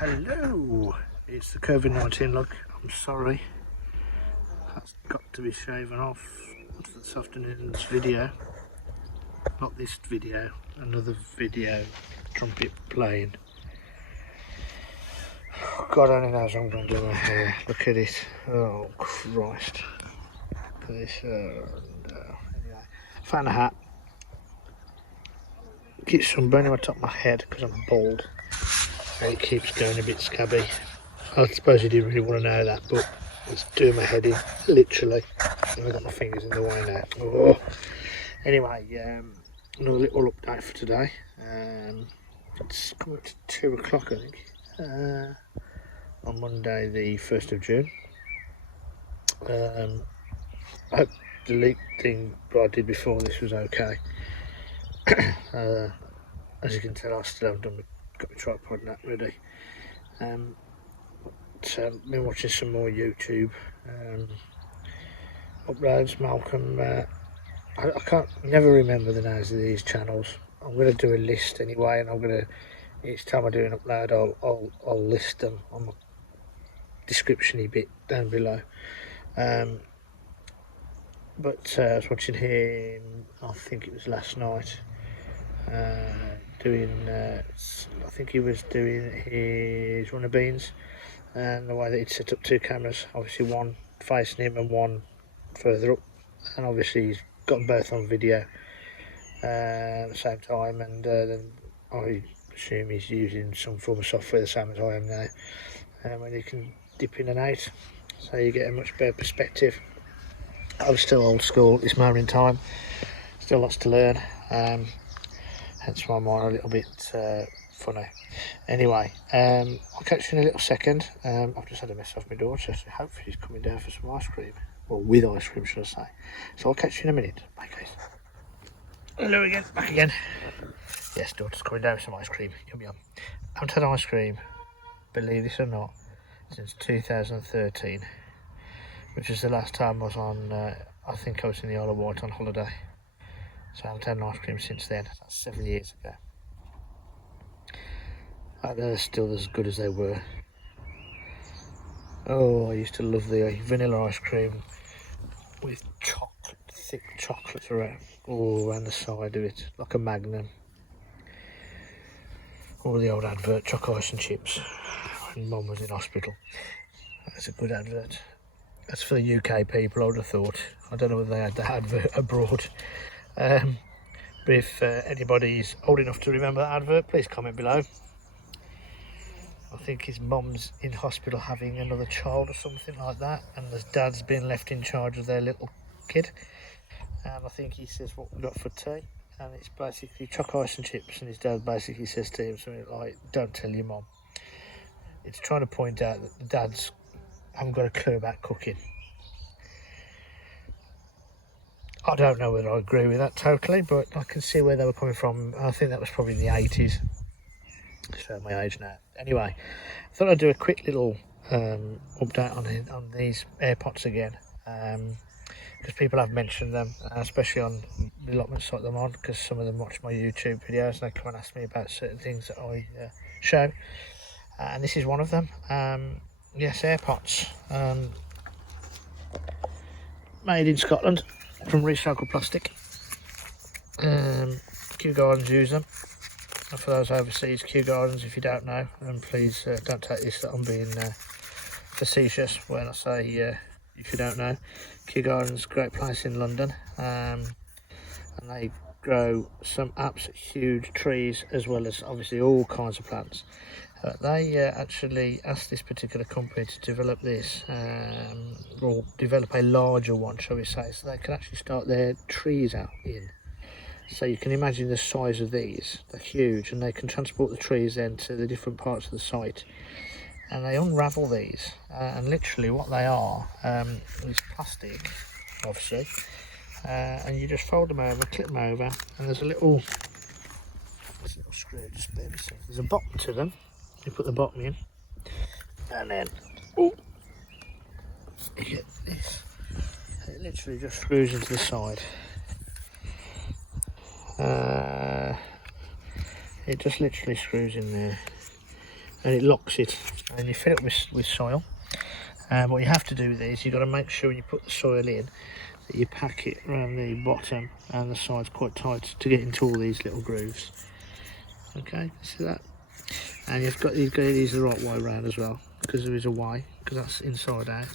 Hello, it's the COVID-19 look. I'm sorry, that's got to be shaven off for this afternoon's video. Not this video, another video, trumpet playing. God only knows I'm going to do my hair. Look at it. Oh Christ. Look at this. Anyway, found a hat. Keeps sunburning on top of my head because I'm bald. And it keeps going a bit scabby. I suppose you didn't really want to know that, but it's doing my head in, literally. And I've got my fingers in the way now. Oh. Anyway, another little update for today. It's coming up to 2 o'clock, I think, on Monday the 1st of June. I hope the leak thing I did before this was okay. As you can tell, I still haven't got my tripod and that ready. So I've been watching some more YouTube uploads. Malcolm, I can't never remember the names of these channels. I'm going to do a list anyway, and I'm going to, each time I do an upload, I'll list them on my description-y bit down below. But I was watching him, I think it was last night, doing, I think he was doing his runner beans, and the way that he'd set up 2 cameras, obviously one facing him and one further up, and obviously he's got them both on video at the same time, and then I assume he's using some form of software the same as I am now, when you can dip in and out, so you get a much better perspective. I was still old school at this moment in time, still lots to learn, hence why I'm a little bit funny. Anyway, I'll catch you in a little second. I've just had a message off my daughter, so hopefully she's coming down for some ice cream, or with ice cream should I say. So I'll catch you in a minute. Bye guys. Hello again, back again. Yes, daughter's coming down with some ice cream. Yum yum. I haven't had ice cream, believe this or not, since 2013. Which is the last time I was on, I think I was in the Isle of Wight on holiday. So I haven't had an ice cream since then. That's 7 years ago. They're still as good as they were. Oh, I used to love the vanilla ice cream with chocolate, thick chocolate around the side of it, like a Magnum. Or the old advert, Choco Ice and Chips, when Mum was in hospital. That's a good advert. That's for the UK people, I would have thought. I don't know whether they had that advert abroad. But if anybody's old enough to remember that advert, please comment below. I think his mum's in hospital having another child or something like that, and his dad's been left in charge of their little kid. And I think he says, what we got for tea? And it's basically Choco Ice and Chips, and his dad basically says to him something like, don't tell your mum. It's trying to point out that the dads haven't got a clue about cooking. I don't know whether I agree with that totally, but I can see where they were coming from. I think that was probably in the 80s. Show my age now. Anyway, I thought I'd do a quick little update on these AirPods again, because people have mentioned them, especially on the allotment site I'm on, because some of them watch my YouTube videos and they come and ask me about certain things that I show, and this is one of them. Yes, AirPods, made in Scotland from recycled plastic. Kew Gardens use them. And for those overseas, Kew Gardens, if you don't know, and please don't take this that I'm being facetious when I say if you don't know, Kew Gardens, great place in London, and they grow some absolute huge trees as well as obviously all kinds of plants. They actually asked this particular company to develop this, or develop a larger one, shall we say, so they can actually start their trees out in. So you can imagine the size of these, they're huge, and they can transport the trees then to the different parts of the site. And they unravel these, and literally what they are is plastic, obviously, and you just fold them over, clip them over, and there's a little screw, just bear with me. There's a bottom to them. You put the bottom in, and then you get this. It literally just screws into the side. It just literally screws in there, and it locks it, and you fill it with soil. And what you have to do with these, you've got to make sure when you put the soil in that you pack it around the bottom and the sides quite tight to get into all these little grooves. Okay, see that? And you've got to do these the right way around as well, because there is a way, because that's inside out.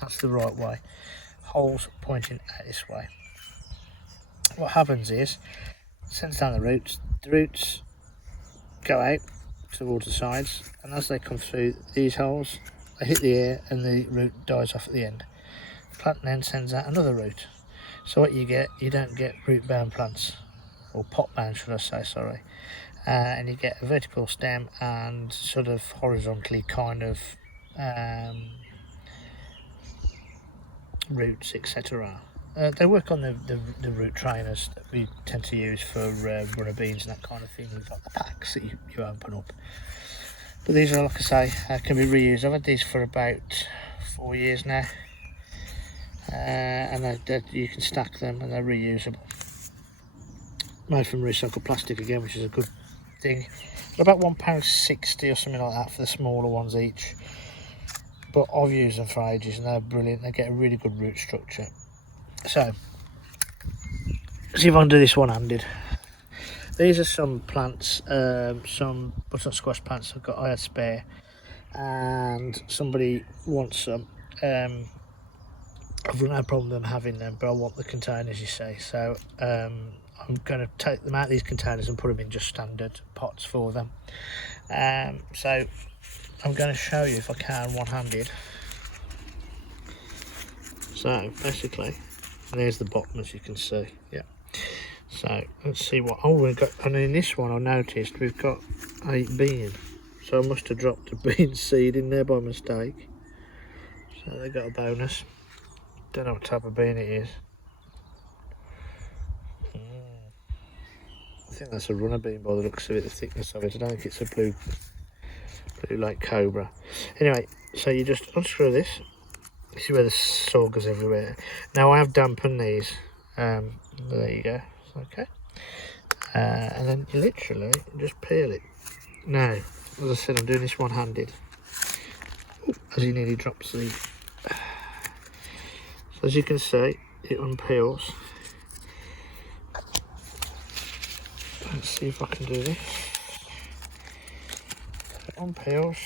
That's the right way. Holes pointing out this way. What happens is, it sends down the roots go out towards the sides, and as they come through these holes, they hit the air and the root dies off at the end. The plant then sends out another root. So what you get, you don't get root bound plants, or pot bound should I say, sorry. And you get a vertical stem and sort of horizontally kind of roots, etc. They work on the root trainers that we tend to use for runner beans and that kind of thing. We've got the packs that you open up. But these are, like I say, can be reused. I've had these for about 4 years now. And you can stack them and they're reusable. Made from recycled plastic again, which is a good thing. They're about £1.60 or something like that for the smaller ones each. But I've used them for ages and they're brilliant. They get a really good root structure. So, see if I can do this one-handed. These are some plants, some butternut squash plants I had spare, and somebody wants some. I've no problem with them having them, but I want the containers, you see. So I'm going to take them out of these containers and put them in just standard pots for them. So I'm going to show you, if I can, one-handed. So basically, there's the bottom, as you can see. Yeah. So let's see what. Oh, we've got. And in this one, I noticed we've got 8 beans. So I must have dropped a bean seed in there by mistake. So they got a bonus. Don't know what type of bean it is. I think that's a runner bean by the looks of it, the thickness of it. I don't think it's a blue like cobra. Anyway, so you just unscrew this. This is where the soil goes everywhere. Now I have dampened these. There you go. Okay. And then you literally just peel it. Now, as I said, I'm doing this one-handed. As he nearly drops the. So as you can see, it unpeels. Let's see if I can do this. It unpeels.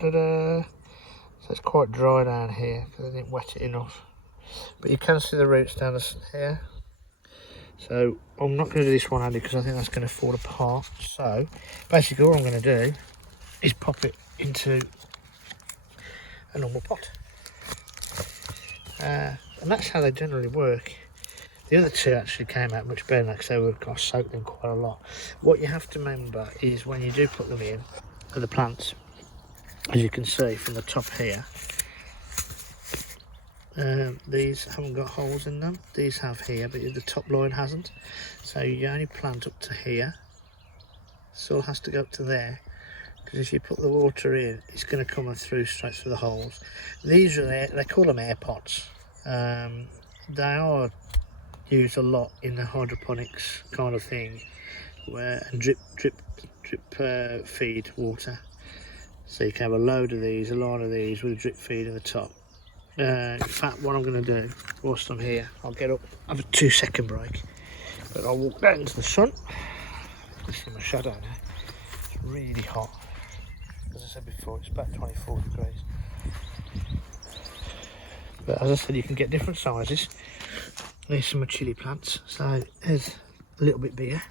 Ta-da! So it's quite dry down here because I didn't wet it enough. But you can see the roots down here. So I'm not going to do this one-handed because I think that's going to fall apart. So basically all I'm going to do is pop it into a normal pot. And that's how they generally work. The other two actually came out much better because I soaked them quite a lot. What you have to remember is when you do put them in, are the plants, as you can see from the top here, these haven't got holes in them. These have here, but the top line hasn't. So you only plant up to here. Soil has to go up to there, because if you put the water in, it's going to come straight through the holes. These are they call them air pots. They are used a lot in the hydroponics kind of thing, where and drip feed water. So you can have a load of these, a line of these with a drip feed in the top. In fact, what I'm going to do whilst I'm here, I'll get up, have a 2-second break, but I'll walk down into the sun. You can see my shadow now. It's really hot. As I said before, it's about 24 degrees. But as I said, you can get different sizes. There's some chili plants. So there's a little bit bigger.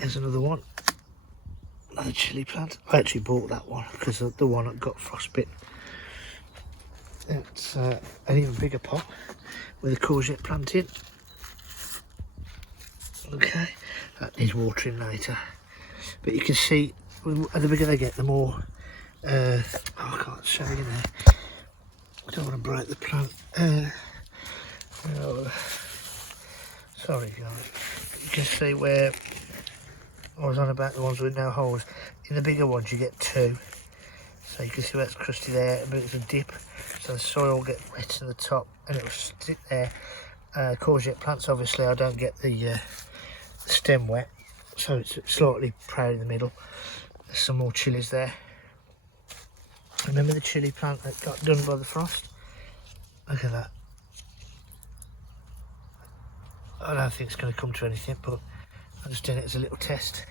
There's another one. Another chili plant. I actually bought that one because the one that got frostbitten. It's an even bigger pot with a courgette plant in. Okay, that needs watering later. But you can see, the bigger they get, the more. I can't show you there. I don't want to break the plant. Sorry guys. You can see where I was on about the ones with no holes. In the bigger ones you get 2. So you can see where it's crusty there, but it's a dip. So the soil will get wet in the top and it will stick there. Courgette plants, obviously I don't get the stem wet, so it's slightly proud in the middle. There's some more chilies there. Remember the chilli plant that got done by the frost? Look at that. I don't think it's going to come to anything, but I'm just doing it as a little test.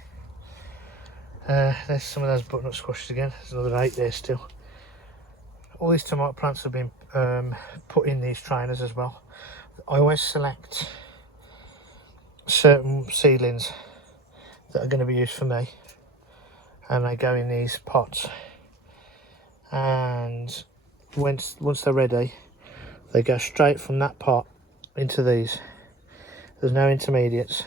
There's some of those butternut squashes again. There's another 8 there still. All these tomato plants have been put in these trainers as well. I always select certain seedlings that are going to be used for me, and they go in these pots, and once they're ready, they go straight from that pot into these. There's no intermediates,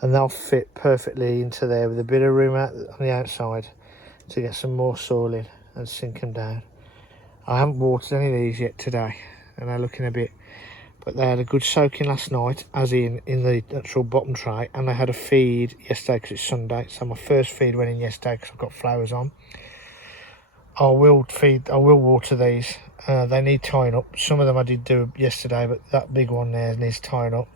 and they'll fit perfectly into there with a bit of room out on the outside to get some more soil in and sink them down. I haven't watered any of these yet today, and they're looking a bit, but they had a good soaking last night, as in the actual bottom tray, and they had a feed yesterday because it's Sunday. So my first feed went in yesterday because I've got flowers on. I will water these. They need tying up. Some of them I did do yesterday, but that big one there needs tying up,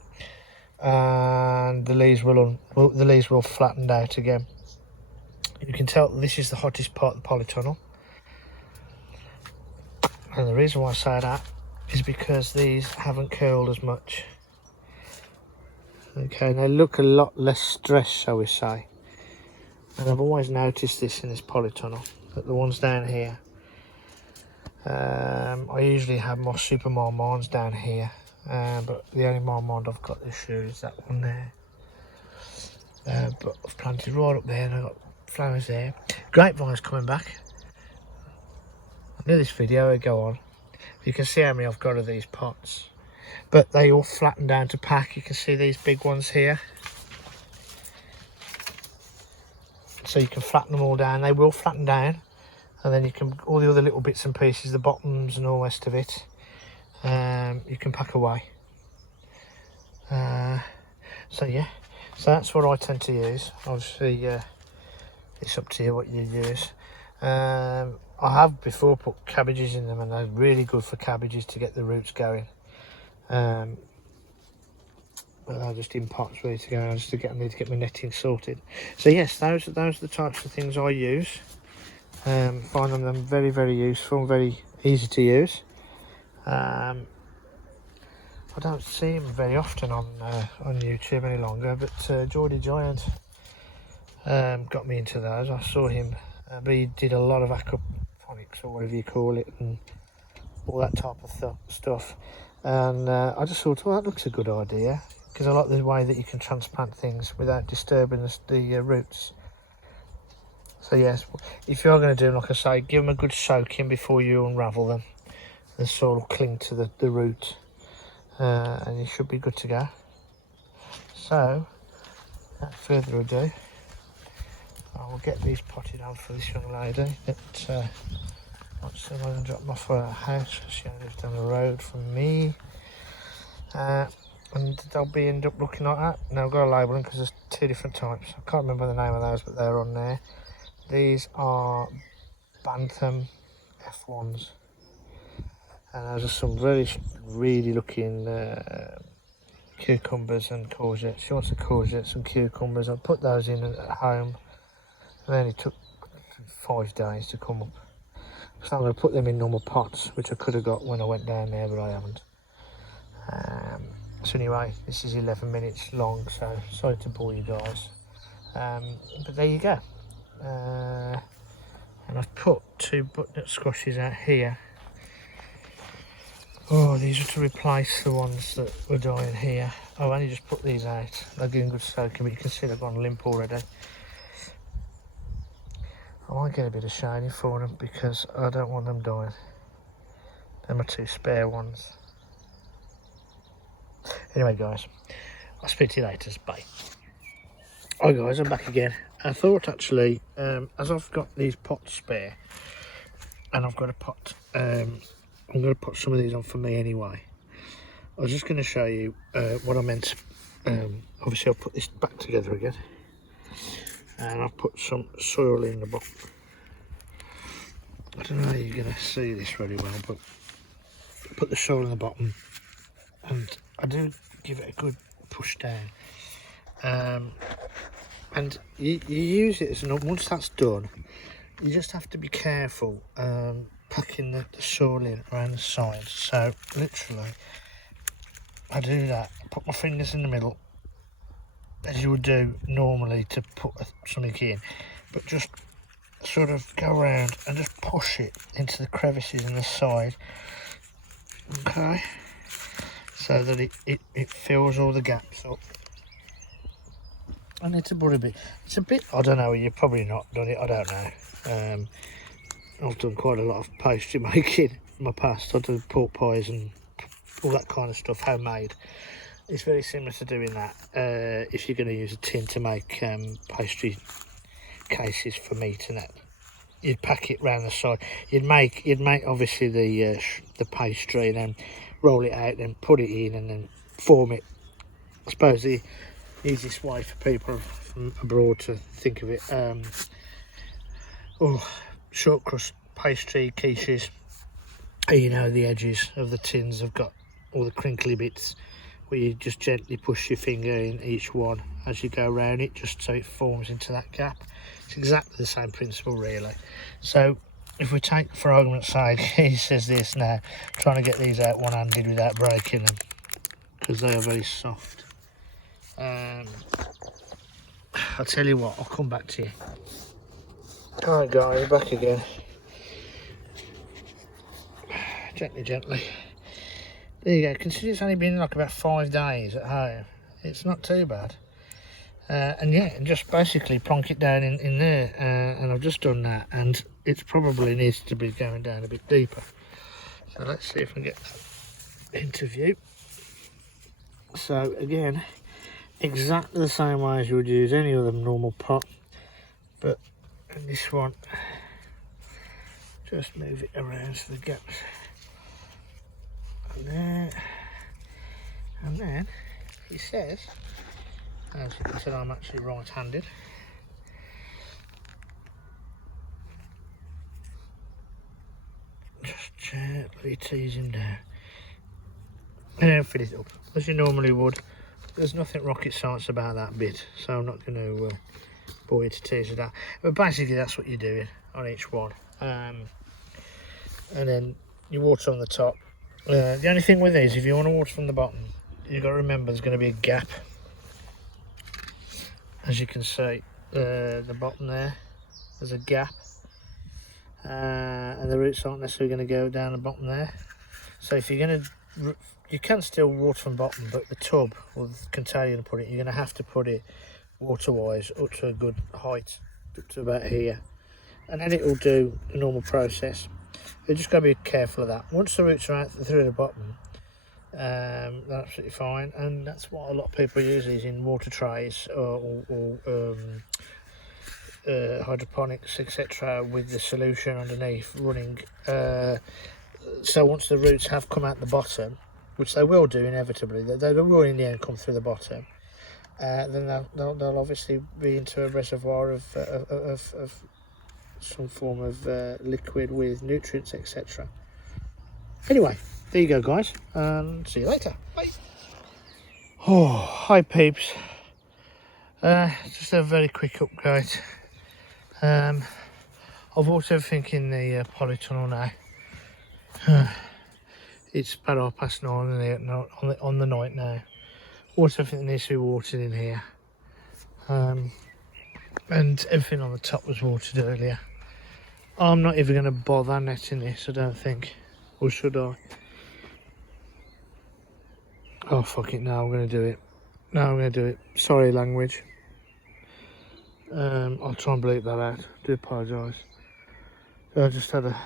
and the leaves will flatten out again. You can tell this is the hottest part of the polytunnel, and the reason why I say that is because these haven't curled as much. Okay, they look a lot less stressed, shall we say. And I've always noticed this in this polytunnel, that the ones down here, I usually have more super marmonds down here, but the only marmond I've got this year is that one there. But I've planted right up there, and I've got flowers there. Grapevine's coming back. I knew this video would go on. You can see how many I've got of these pots, but they all flatten down to pack. You can see these big ones here, so you can flatten them all down. They will flatten down, and then you can, all the other little bits and pieces, the bottoms and all the rest of it, you can pack away. So yeah, so that's what I tend to use. Obviously it's up to you what you use. I have before put cabbages in them, and they're really good for cabbages to get the roots going. But they're just in pots ready to go. I just need to get my netting sorted. So yes, those are the types of things I use. Find them very, very useful and very easy to use. I don't see them very often on YouTube any longer, but Geordie Giant got me into those. I saw him, but he did a lot of aquaponics, or whatever you call it, and all that type of stuff. And I just thought, well, that looks a good idea, because I like the way that you can transplant things without disturbing the roots. So yes, if you're going to do them, like I say, give them a good soaking before you unravel them. The soil will cling to the root, and you should be good to go. So, without further ado, I will get these potted on for this young lady that wants to drop them off at her house. She lives down the road from me, and they'll end up looking like that. Now I've got to label them because there's 2 different types. I can't remember the name of those, but they're on there. These are Bantam F1s, and those are some really looking cucumbers and courgettes. She wants the courgettes and cucumbers. I put those in at home, and then it took 5 days to come up. So I'm going to put them in normal pots, which I could have got when I went down there, but I haven't. So anyway, this is 11 minutes long, so sorry to bore you guys. But there you go. And I've put 2 butternut squashes out here. Oh, these are to replace the ones that were dying here. I've only just put these out. They're getting good soaking, but you can see they've gone limp already. I might get a bit of shading for them because I don't want them dying. They're my 2 spare ones. Anyway guys, I'll speak to you later. Bye. Hi guys, I'm back again. I thought actually, as I've got these pots spare, and I've got a pot, I'm going to put some of these on for me anyway. I was just going to show you what I meant. Obviously I'll put this back together again, and I've put some soil in the bottom. I don't know how you're going to see this really well, but put the soil in the bottom, and I do give it a good push down. and you use it as an, once that's done, you just have to be careful packing the soil in around the sides. So literally I do that, I put my fingers in the middle as you would do normally to put something in, but just sort of go around and just push it into the crevices in the side, okay, so that it fills all the gaps up. And it's a bit, I don't know, you've probably not done it, I don't know. I've done quite a lot of pastry making in my past. I do pork pies and all that kind of stuff, homemade. It's very similar to doing that if you're going to use a tin to make pastry cases for meat and that. You'd pack it round the side. You'd make obviously the pastry and then roll it out, then put it in and then form it. I suppose the easiest way for people from abroad to think of it. Short crust pastry quiches. You know, the edges of the tins have got all the crinkly bits where you just gently push your finger in each one as you go around it, just so it forms into that gap. It's exactly the same principle really. So if we take, for argument's sake, he says this now, trying to get these out one-handed without breaking them, because they are very soft. I'll tell you what, I'll come back to you. Alright guys, back again. Gently. There you go. Consider it's only been like about 5 days at home. It's not too bad. And yeah, and just basically plonk it down in there. And I've just done that, and it probably needs to be going down a bit deeper. So let's see if we can get that into view. So again, exactly the same way as you would use any other normal pot, but in this one, just move it around to the gaps. And then he says, as you can tell, I'm actually right-handed. Just gently tease him down, and then fill it up as you normally would. There's nothing rocket science about that bit, so I'm not going to bore you to tears with that. But basically, that's what you're doing on each one. And then you water on the top. The only thing with these, if you want to water from the bottom, you've got to remember there's going to be a gap. As you can see, the bottom there's a gap, and the roots aren't necessarily going to go down the bottom there. So if you're going to, you can still water from bottom, but the tub or the container you're going to put it, you're going to have to put it water-wise up to a good height, up to about here, and then it will do the normal process. You just got to be careful of that. Once the roots are out through the bottom, they're absolutely fine, and that's what a lot of people use these in water trays or hydroponics, etc., with the solution underneath running. So once the roots have come out the bottom, which they will do inevitably, they will in the end come through the bottom, then they'll obviously be into a reservoir of some form of liquid with nutrients, etc. Anyway, there you go guys, and see you later. Bye. Oh, hi peeps. Just a very quick upgrade. I've watered everything in the polytunnel now. It's about 9:30 on the night now. Water everything that needs to be watered in here. And everything on the top was watered earlier. I'm not even going to bother netting this, I don't think. Or should I? Oh fuck it, no, I'm going to do it. No, I'm going to do it. Sorry language. I'll try and bleep that out. Do apologise. I just had a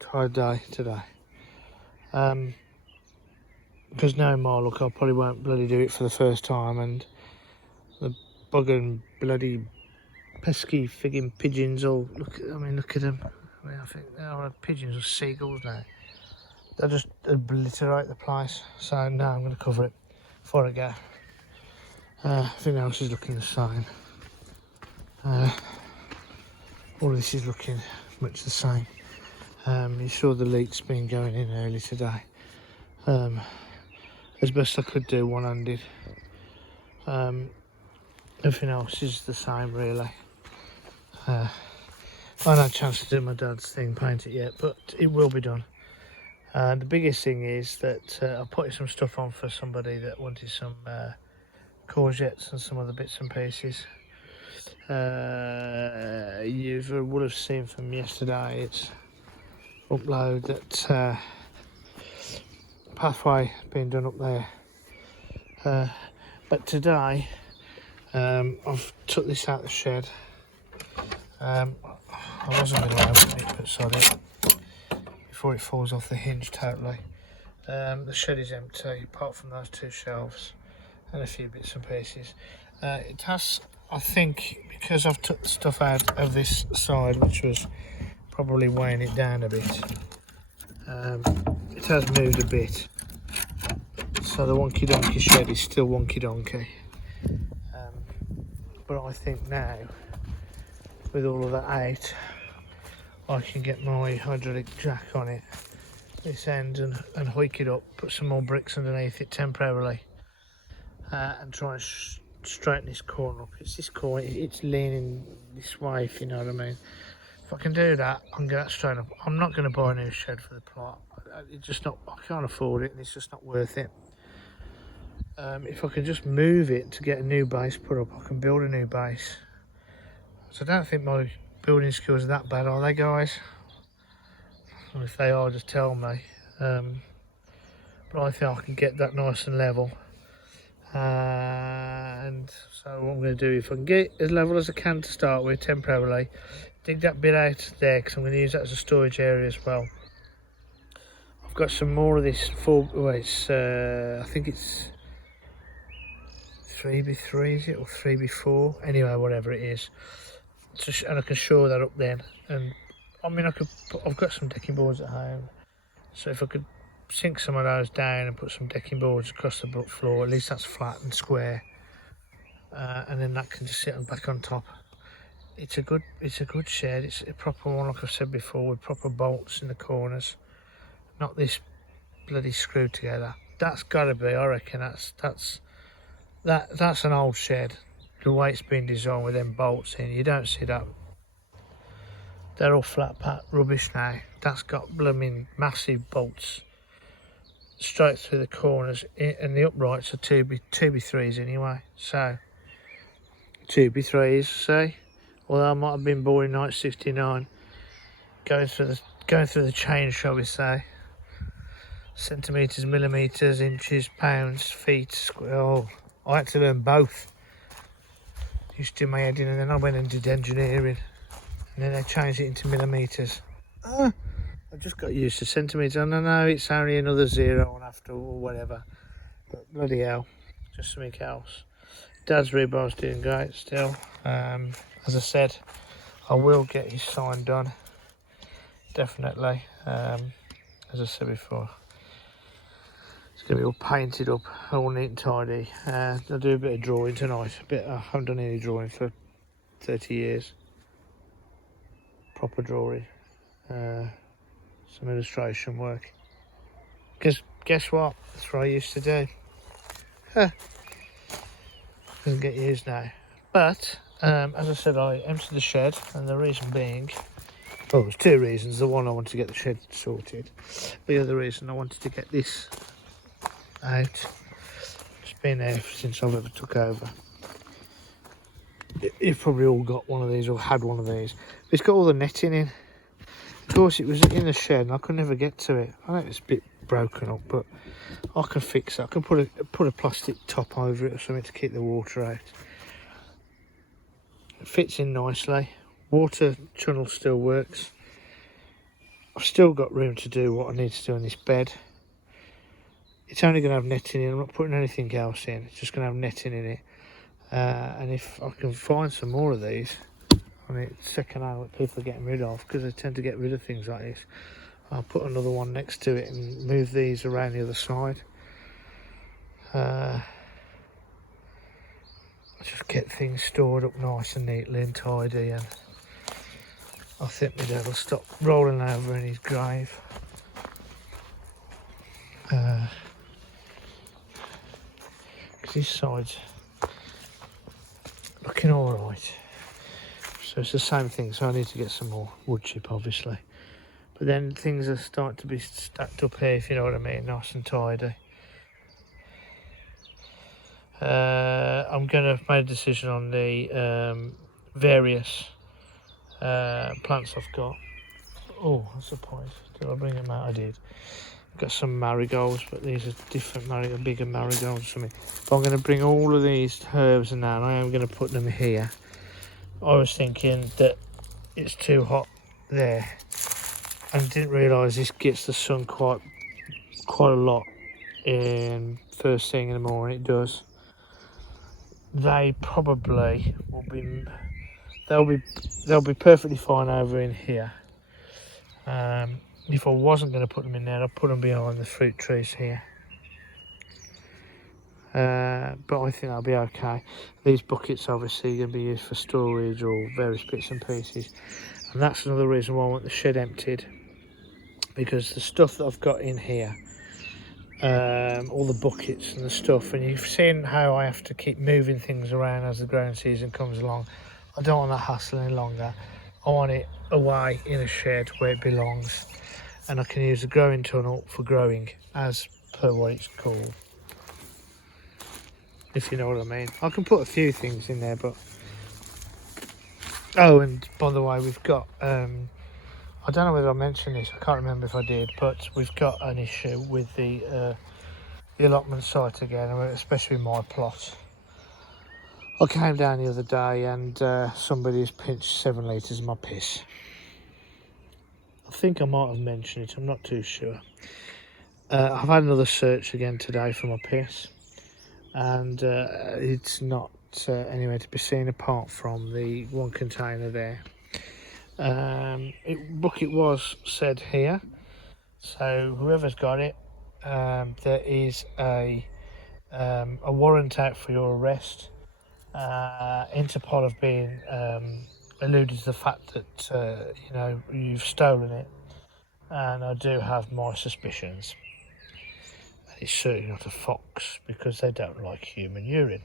tired day today. Because now more, look, I probably won't bloody do it for the first time, and the bugging bloody pesky figging pigeons all look at them. I mean, I think they are pigeons or seagulls now. They'll just obliterate the place. So now I'm going to cover it before I go. Everything else is looking the same. All of this is looking much the same. You saw the leek's been going in early today. As best I could do one-handed. Everything else is the same really. I haven't had a chance to do my dad's thing, paint it yet, but it will be done. The biggest thing is that I put some stuff on for somebody that wanted some courgettes and some other bits and pieces. You would have seen from yesterday, it's upload that pathway being done up there. But today I've took this out of the shed. I wasn't going to open it, but sorry, before it falls off the hinge totally. The shed is empty apart from those two shelves and a few bits and pieces. It has, I think, because I've took the stuff out of this side, which was probably weighing it down a bit, it has moved a bit, so the wonky donkey shed is still wonky donkey. But I think now, with all of that out, I can get my hydraulic jack on it, this end, and hoik it up, put some more bricks underneath it temporarily, and try and straighten this corner up. It's this corner, it's leaning this way, if you know what I mean. If I can do that, I can get that straight up. I'm not going to buy a new shed for the plot. It's just not, I can't afford it, and it's just not worth it. If I can just move it to get a new base put up, I can build a new base. So I don't think my building skills are that bad, are they, guys? And if they are, just tell me. But I think I can get that nice and level. And so what I'm going to do, if I can get it as level as I can to start with temporarily, dig that bit out there, because I'm going to use that as a storage area as well. I've got some more of this I think it's 3x3, is it, or 3x4? Anyway, whatever it is. And I can shore that up then. And I mean, I've got some decking boards at home, so if I could sink some of those down and put some decking boards across the floor, at least that's flat and square, and then that can just sit back on top. It's a good shed. It's a proper one, like I've said before, with proper bolts in the corners, not this bloody screwed together. That's got to be, I reckon, that's an old shed. The way it's been designed with them bolts in, you don't see that. They're all flat pack rubbish now. That's got blooming massive bolts straight through the corners, and the uprights are 2x3s anyway. So 2x3s, say. Although I might have been born in 1969, going through the chain, shall we say. Centimetres, millimetres, inches, pounds, feet. Oh, I had to learn both. Used to do my head in, and then I went and did engineering, and then they changed it into millimetres. I just got used to centimetres. I don't know, it's only another zero on after or whatever, but bloody hell, just something else. Dad's rebar's doing great still. As I said, I will get his sign done, definitely. As I said before, it's going to be all painted up, all neat and tidy. I'll do a bit of drawing tonight. I haven't done any drawing for 30 years. Proper drawing. Some illustration work. Because guess what? That's what I used to do. Doesn't get used now. But as I said, I emptied the shed, and the reason being, well, there's two reasons. The one, I wanted to get the shed sorted. The other reason, I wanted to get this out. It's been there since I've ever took over. You've probably all got one of these or had one of these. It's got all the netting in. Of course, it was in the shed and I could never get to it. I know it's a bit broken up, but I can fix it. I can put a plastic top over it or something to keep the water out. It fits in nicely. Water tunnel still works. I've still got room to do what I need to do on this bed. It's only going to have netting in. I'm not putting anything else in. It's just going to have netting in it. And if I can find some more of these, I mean, it's second hand that people are getting rid of, because they tend to get rid of things like this. I'll put another one next to it and move these around the other side. Just get things stored up nice and neatly and tidy, and I think my dad will stop rolling over in his grave. Because this side's looking all right. So it's the same thing, so I need to get some more wood chip, obviously. But then things are starting to be stacked up here, if you know what I mean, nice and tidy. I'm going to make a decision on the various plants I've got. Oh, that's the point. Did I bring them out? I did. I've got some marigolds, but these are different marigolds, bigger marigolds or something. But I'm going to bring all of these herbs and that, and I am going to put them here. I was thinking that it's too hot there, and didn't realise this gets the sun quite a lot in first thing in the morning. It does. They probably will be. They'll be perfectly fine over in here. If I wasn't going to put them in there, I'd put them behind the fruit trees here. But I think that'll be okay. These buckets obviously are going to be used for storage or various bits and pieces, and that's another reason why I want the shed emptied, because the stuff that I've got in here, all the buckets and the stuff, and you've seen how I have to keep moving things around as the growing season comes along. I don't want that hassle any longer. I want it away in a shed where it belongs, and I can use the growing tunnel for growing as per what it's called, if you know what I mean. I can put a few things in there, but oh, and by the way, we've got I don't know whether I mentioned this, I can't remember if I did, but we've got an issue with the allotment site again, especially my plot. I came down the other day and somebody has pinched 7 litres of my piss. I think I might have mentioned it, I'm not too sure. I've had another search again today for my piss, and it's not anywhere to be seen apart from the one container there. Bucket was said here, so whoever's got it, there is a warrant out for your arrest. Interpol have been alluded to the fact that you know, you've stolen it, and I do have my suspicions. And it's certainly not a fox, because they don't like human urine,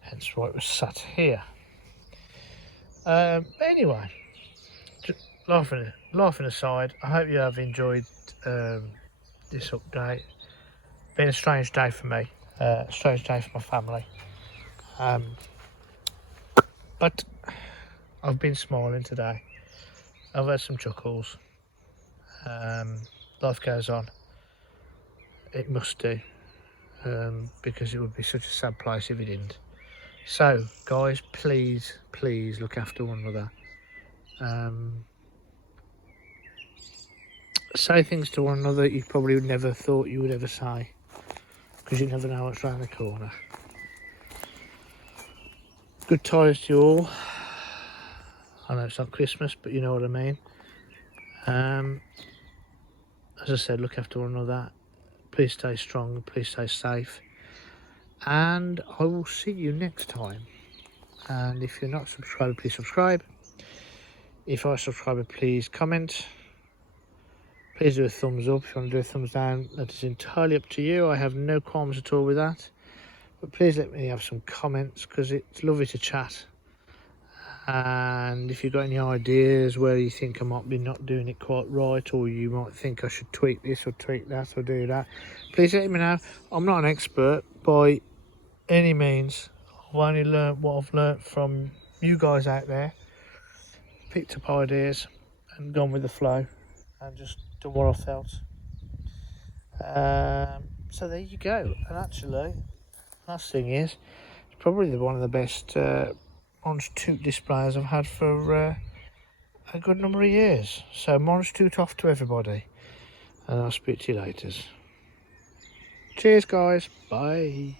hence why it was sat here. Anyway, laughing aside, I hope you have enjoyed this update. Been a strange day for me, a strange day for my family, but I've been smiling today. I've had some chuckles. Life goes on. It must do, because it would be such a sad place if it didn't. So guys, please look after one another. Say things to one another you probably never thought you would ever say, because you never know what's around the corner. Good ties to you all. I know it's not Christmas, but you know what I mean. As I said, look after one another. Please stay strong, please stay safe, and I will see you next time. And if you're not subscribed, please subscribe. If you're a subscriber, please comment. Please do a thumbs up. If you want to do a thumbs down, that is entirely up to you. I have no qualms at all with that. But please let me have some comments, because it's lovely to chat. And if you've got any ideas where you think I might be not doing it quite right, or you might think I should tweak this or tweak that or do that, please let me know. I'm not an expert by any means. I've only learnt what I've learnt from you guys out there. Picked up ideas and gone with the flow and just done what I felt. So there you go. And actually, last thing is, it's probably one of the best Monge Toot displays I've had for a good number of years. So Monge Toot off to everybody, and I'll speak to you later. Cheers guys, bye.